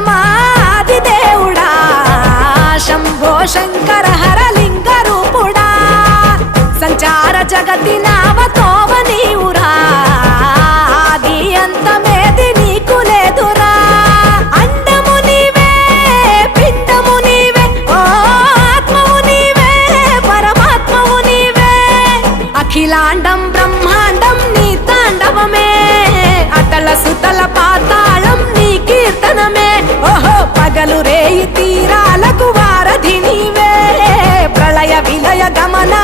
పరమాది దేవుడా శంభో శంకర హరలింగ రూపుడా సంచార జగతి నావతోవ నీవురా ఆది అంతమేది నీకు లేదురా అండము నీవే పిండము నీవే ఓ ఆత్మవు నీవే పరమాత్మవు నీవే అఖిలాండం బ్రహ్మాండం నీ తాండవమే అతల సుతల పాతాళం నీ కీర్తనమే ఓహో పగలు రేయి తీరాలకు వారధి నీవే ప్రళయ విలయ గమన